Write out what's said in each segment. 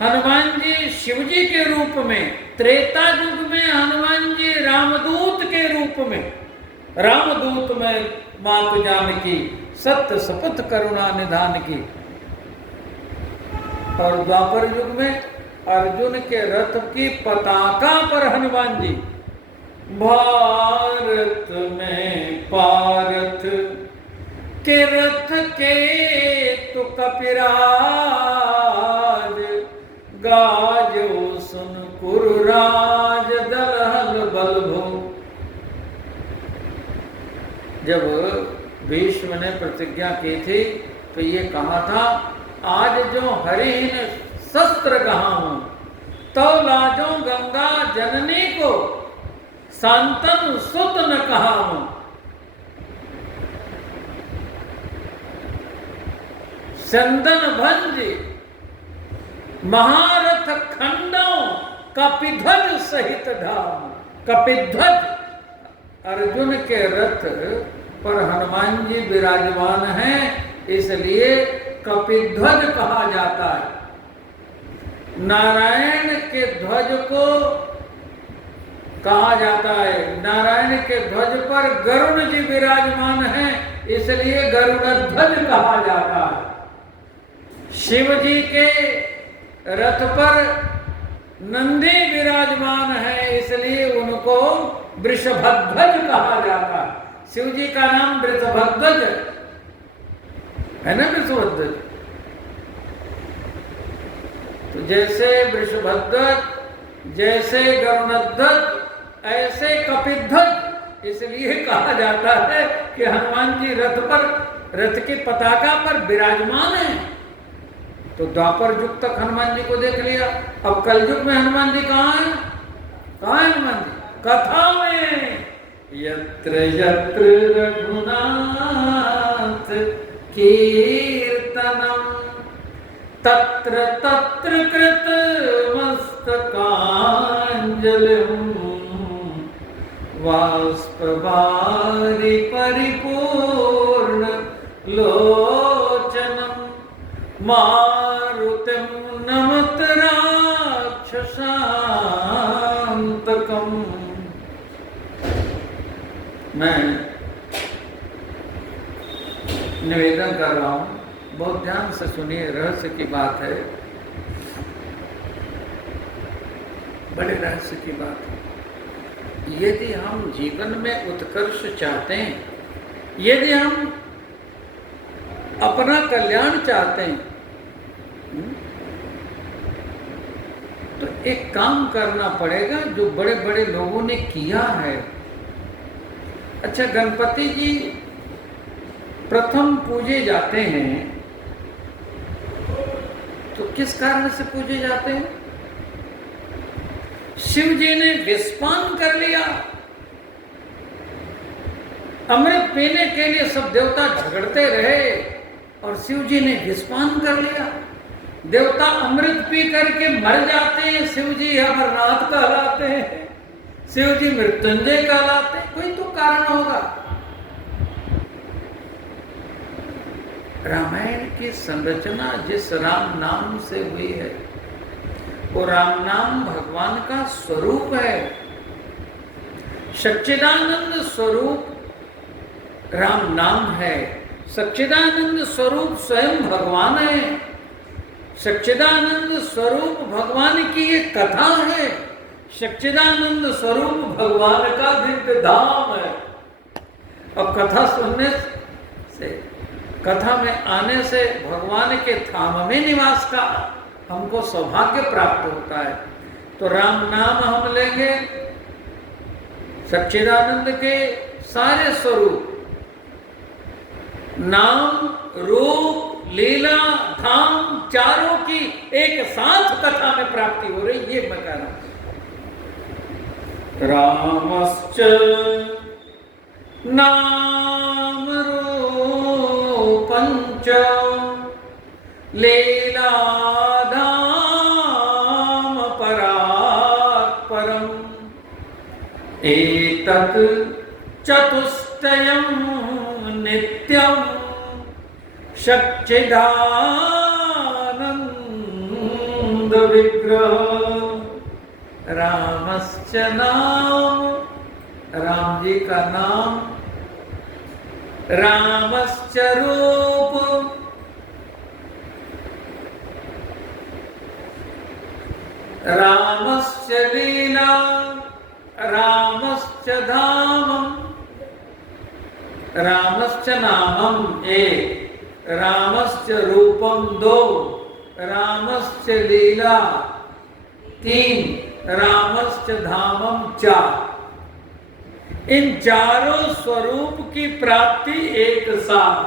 हनुमान जी शिव जी के रूप में, त्रेता युग में हनुमान जी रामदूत के रूप में, रामदूत में मातु जानकी सत्य सपथ करुणा निधान की। और द्वापर युग में अर्जुन के रथ की पताका पर हनुमान जी, भारत में पारथ के रथ के तु कपिराज, गाजो सुन कुरुराज दलहल बल भो। जब भीष्म ने प्रतिज्ञा की थी तो ये कहा था, आज जो हरिहीन शस्त्र गहाऊं, तो लाजो गंगा जननी को सांतन सुत न कहाऊं। चंदन भंज महारथ खंडों कपिध्वज सहित धाम। कपिध्वज अर्जुन के रथ पर हनुमान जी विराजमान हैं, इसलिए कपिध्वज कहा जाता है। नारायण के ध्वज को कहा जाता है, नारायण के ध्वज पर गरुड़ जी विराजमान हैं, इसलिए गरुड़ध्वज कहा जाता है। शिव जी के रथ पर नंदी विराजमान है, इसलिए उनको वृषभध्वज कहा जाता है। शिव जी का नाम वृषभध्वज है ना, वृषभध्वज। तो जैसे वृषभध्वज, जैसे गरुड़ध्वज, ऐसे कपिध्वज, इसलिए कहा जाता है कि हनुमान जी रथ पर, रथ की पताका पर विराजमान है। तो द्वापर युग तक हनुमान जी को देख लिया, अब कलयुग में हनुमान जी कहाँ है? कहाँ है हनुमान जी? कथा में यत्र यत्र रघुनाथ कीर्तनम तत्र तत्र कृत मस्तकांजलिं वाष्पवारि परिपूर्ण लोचनम मारुतिं नमत राक्षसांतकम्। मैं निवेदन कर रहा हूँ, बहुत ध्यान से सुनिए, रहस्य की बात है, बड़े रहस्य की बात है। यदि हम जीवन में उत्कर्ष चाहते हैं, यदि हम अपना कल्याण चाहते हैं, तो एक काम करना पड़ेगा जो बड़े बड़े लोगों ने किया है। अच्छा, गणपति जी प्रथम पूजे जाते हैं तो किस कारण से पूजे जाते हैं? शिव जी ने विषपान कर लिया, अमृत पीने के लिए सब देवता झगड़ते रहे और शिव जी ने विषपान कर लिया। देवता अमृत पी करके मर जाते हैं, शिव जी अमरनाथ कहलाते हैं, शिव जी मृत्युंजय कहलाते हैं। कोई तो कारण होगा। रामायण की संरचना जिस राम नाम से हुई है, वो राम नाम भगवान का स्वरूप है। सच्चिदानंद स्वरूप राम नाम है। सच्चिदानंद स्वरूप स्वयं भगवान है। सच्चिदानंद स्वरूप भगवान की एक कथा है। सच्चिदानंद स्वरूप भगवान का दिव्य धाम है। और कथा सुनने से, कथा में आने से भगवान के धाम में निवास का हमको सौभाग्य प्राप्त होता है। तो राम नाम हम लेंगे, सच्चिदानंद के सारे स्वरूप, नाम, रूप, लीला, धाम, चारों की एक साथ कथा में प्राप्ति हो रही, ये मैं कह रहा हूं। रामश्च नाम रूपञ्च लीला धाम परात्परम् एतत् चतुष्टयं नित्यं सच्चिदानन्दमव्ययम्। नंद विग्रह रामश्च नाम, राम जी का नाम, रामश्च रूप, रामश्च लीला, रामश्च धामम, रामश्च नामम एक, रामश्च रूपम दो, रामश्च लीला तीन, रामश्च धामम चार। इन चारों स्वरूप की प्राप्ति एक साथ,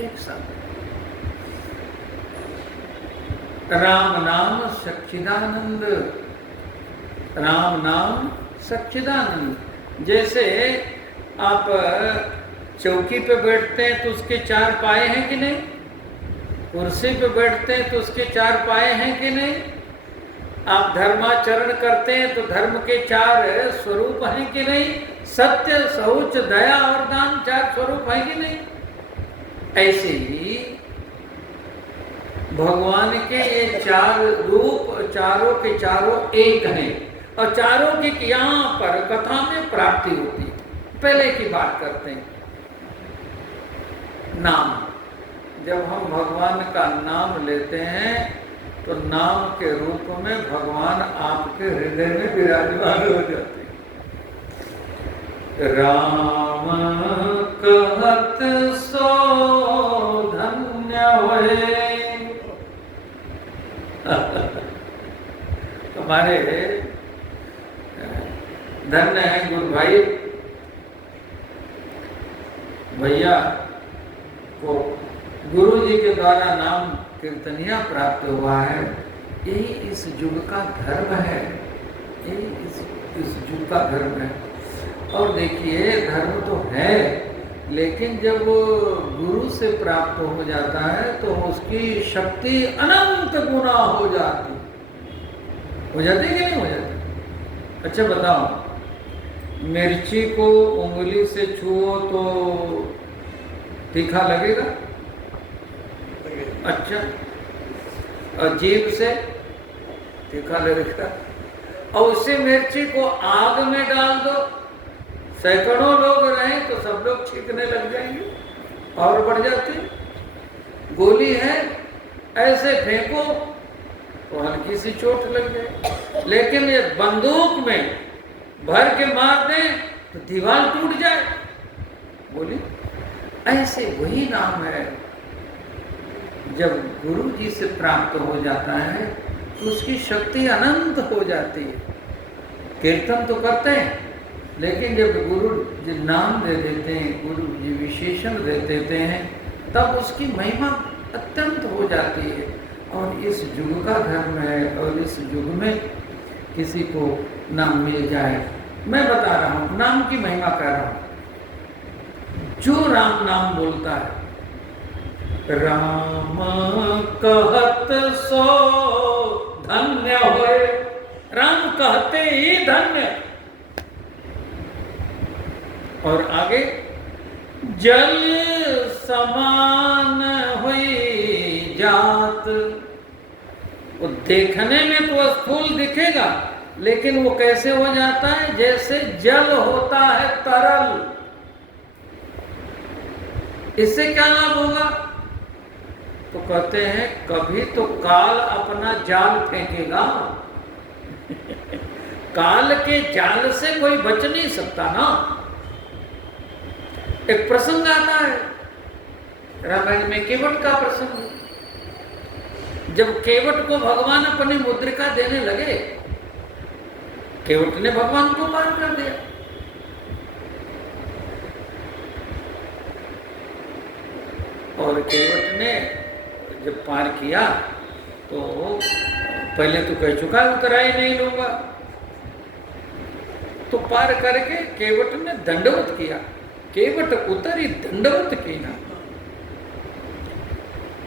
एक साथ। राम नाम सच्चिदानंद, राम नाम सच्चिदानंद। जैसे आप चौकी पे बैठते हैं तो उसके चार पाए हैं कि नहीं, कुर्सी पे बैठते हैं तो उसके चार पाए हैं कि नहीं, आप धर्माचरण करते हैं तो धर्म के चार स्वरूप हैं कि नहीं, सत्य शौच दया और दान चार स्वरूप हैं कि नहीं। ऐसे ही भगवान के ये चार रूप चारों के चारों एक हैं और चारों की यहाँ पर कथा में प्राप्ति होती है। पहले की बात करते हैं, नाम। जब हम भगवान का नाम लेते हैं तो नाम के रूप में भगवान आपके हृदय में विराजमान हो जाते हैं। राम कहत सो धन्य होए। हमारे धन्य है गुरु भाई भैया को गुरु जी के द्वारा नाम कीर्तनिया प्राप्त हुआ है। यही इस युग का धर्म है, यही इस युग का धर्म है। और देखिए धर्म तो है, लेकिन जब वो गुरु से प्राप्त हो जाता है तो उसकी शक्ति अनंत गुना हो जाती कि नहीं हो जाती। अच्छा बताओ, मिर्ची को उंगली से छुओ तो तीखा लगेगा? अच्छा, और जीभ से तीखा लगेगा। और उसी मिर्ची को आग में डाल दो, सैकड़ों लोग रहें तो सब लोग छींकने लग जाएंगे और बढ़ जाती। गोली है, ऐसे फेंको तो हल्की सी चोट लग जाए, लेकिन ये बंदूक में भर के मार दें तो दीवार टूट जाए गोली। ऐसे वही नाम है, जब गुरु जी से प्राप्त हो जाता है तो उसकी शक्ति अनंत हो जाती है। कीर्तन तो करते हैं, लेकिन जब गुरु जी नाम दे देते हैं, गुरु जी विशेषण दे देते हैं, तब उसकी महिमा अत्यंत हो जाती है। और इस युग का धर्म है, और इस युग में किसी को नाम मिल जाए, मैं बता रहा हूँ, नाम की महिमा कर रहा हूँ। जो राम नाम बोलता है, राम कहत सो धन्य होए, राम कहते ही धन्य। और आगे जल समान हुई जात। वो देखने में तो स्थूल दिखेगा, लेकिन वो कैसे हो जाता है? जैसे जल होता है तरल। इससे क्या लाभ होगा? तो कहते हैं कभी तो काल अपना जाल फेंकेगा। काल के जाल से कोई बच नहीं सकता ना। एक प्रसंग आता है रामायण में, केवट का प्रसंग। जब केवट को भगवान अपनी मुद्रिका देने लगे, केवट ने भगवान को पार कर दिया। और केवट ने जब पार किया तो पहले तो कह चुका उतराई नहीं लूंगा, तो पार करके केवट ने दंडवत किया। केवट उतरी, दंडवत की ना।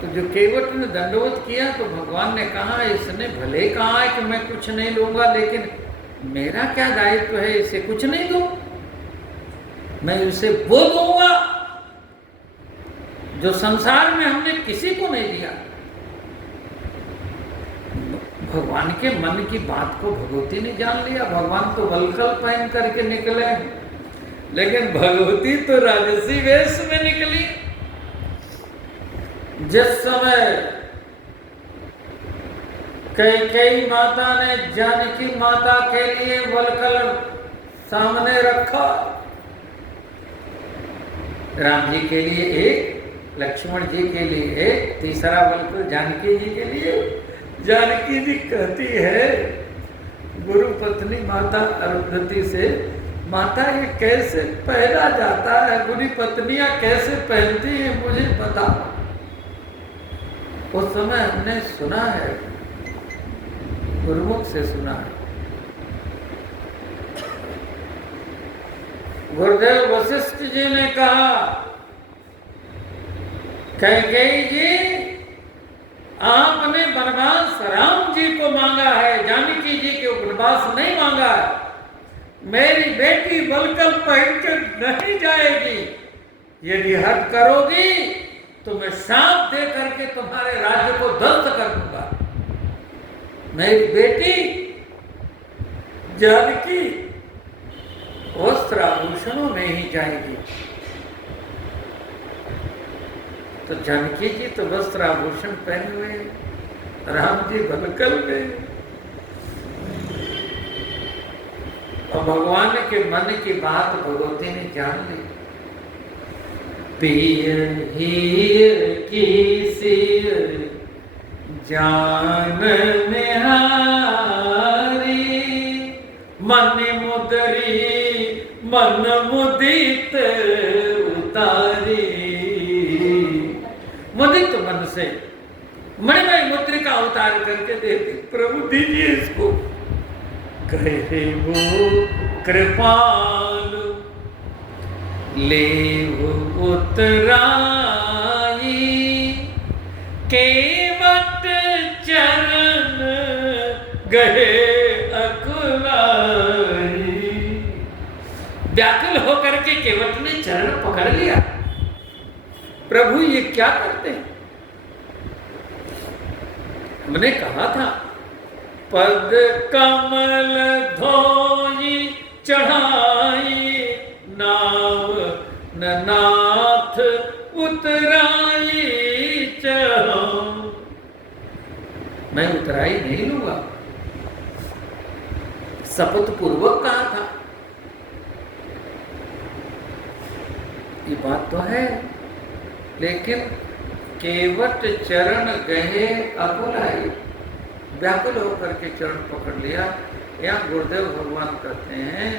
तो जो केवट ने दंडवत किया तो भगवान ने कहा, इसने भले कहा है कि मैं कुछ नहीं लूंगा, लेकिन मेरा क्या दायित्व है इसे कुछ नहीं दूं। मैं इसे वो दूंगा जो संसार में हमने किसी को नहीं दिया। भगवान के मन की बात को भगवती ने जान लिया। भगवान तो वलकल पहन करके निकले, लेकिन भगवती तो राजसी वेश में निकली। जिस समय कैकेयी माता ने जानकी माता के लिए वलकल सामने रखा, राम जी के लिए एक, लक्ष्मण जी के लिए एक, तीसरा वलकल जानकी जी के लिए। जानकी जी कहती है गुरु पत्नी माता अरुंधति से, माता ये कैसे पहना जाता है, गुरु पत्नियां कैसे पहनती है, मुझे बताओ। उस समय हमने सुना है, गुरुमुख से सुना है। गुरुदेव वशिष्ठ जी ने कहा, कैकेयी जी आपने वनवास राम जी को मांगा है, जानकी जी को वनवास नहीं मांगा है। मेरी बेटी वलकल पहनकर नहीं जाएगी, यदि हट करोगी तो मैं शाप दे करके तुम्हारे राज्य को ध्वस्त कर दूंगा। मेरी बेटी जानकी वस्त्र आभूषणों में ही जाएगी। तो जानकी जी तो वस्त्र आभूषण पहने हुए, राम जी वलकल में। और भगवान के मन की बात भगवती ने जान ली। पिय हीर की सिर जान निहारी, मन मुदरी मन मुदित उतारी। मुदित मन से मणिमय मुद्रिका उतार करके देते, प्रभु दीजिए इसको। कहे वो कृपालु लेव उतराई, केवट चरण गहे अकुलाई। व्याकुल होकर के केवट ने चरण पकड़ लिया। प्रभु ये क्या करते हैं? हमने कहा था, पद कमल धोई चढ़ाई, नाव नाथ उतराई चढ़ो। मैं उतराई नहीं लूंगा, शपथ पूर्वक कहा था। ये बात तो है, लेकिन केवट चरण गहे अकुलाई, व्याकुल होकर के चरण पकड़ लिया। यहाँ गुरुदेव भगवान कहते हैं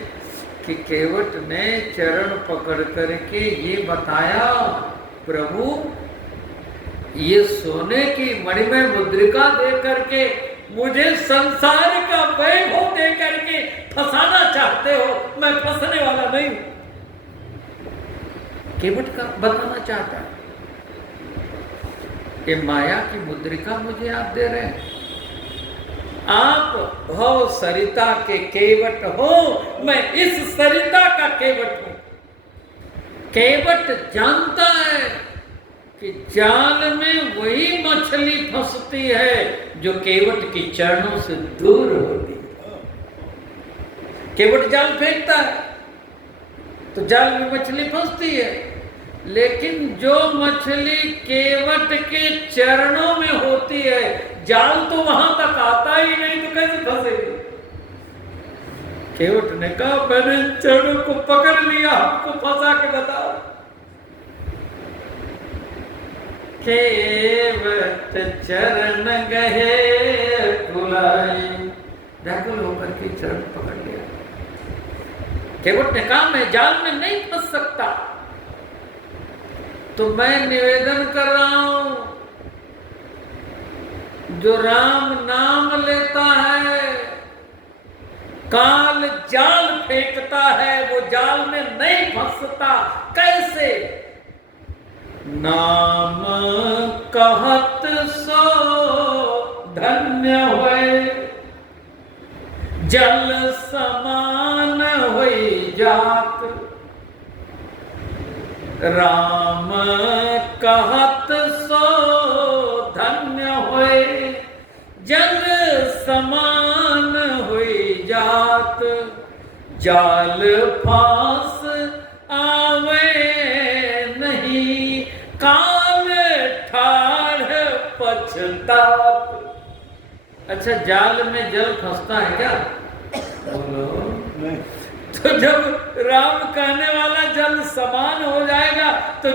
कि केवट ने चरण पकड़ करके ये बताया, प्रभु ये सोने की मणिमय मुद्रिका दे करके मुझे संसार का वैभव दे करके फंसाना चाहते हो, मैं फंसने वाला नहीं। केवट का बताना चाहता है कि माया की मुद्रिका मुझे आप दे रहे हैं। आप भव सरिता के केवट हो, मैं इस सरिता का केवट हूं। केवट जानता है कि जाल में वही मछली फंसती है जो केवट की चरणों से दूर होती है। केवट जाल फेंकता है तो जाल में मछली फंसती है, लेकिन जो मछली केवट के चरणों में होती है, जाल तो वहां तक आता ही नहीं, तो कैसे फंसेगी? केवट ने कहा, मैंने चरणों को पकड़ लिया, हमको फंसा के बताओ। केवट चरण गहे कुलाई, व्याकुल होकर के चरण पकड़ लिया। केवट ने कहा, मैं जाल में नहीं फंस सकता, तो मैं निवेदन कर रहा हूं, जो राम नाम लेता है, काल जाल फेंकता है, वो जाल में नहीं फंसता। कैसे? नाम कहत सो धन्य होए, जल समान होई जात। राम कहत सो धन्य होए, जल जाल फांस आवे नहीं, काल ठाढ़ पछताप। अच्छा, जाल में जल फंसता है क्या? बोलो। तो जब राम कहने वाला जल समान हो जाएगा तो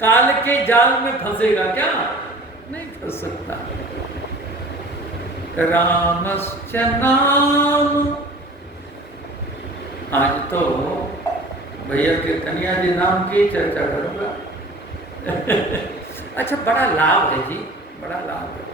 काल के जाल में फंसेगा क्या? नहीं फंस सकता। रामश्च नाम, आज तो भैया के कन्या जी नाम की चर्चा करूंगा। अच्छा, बड़ा लाभ है जी, बड़ा लाभ है।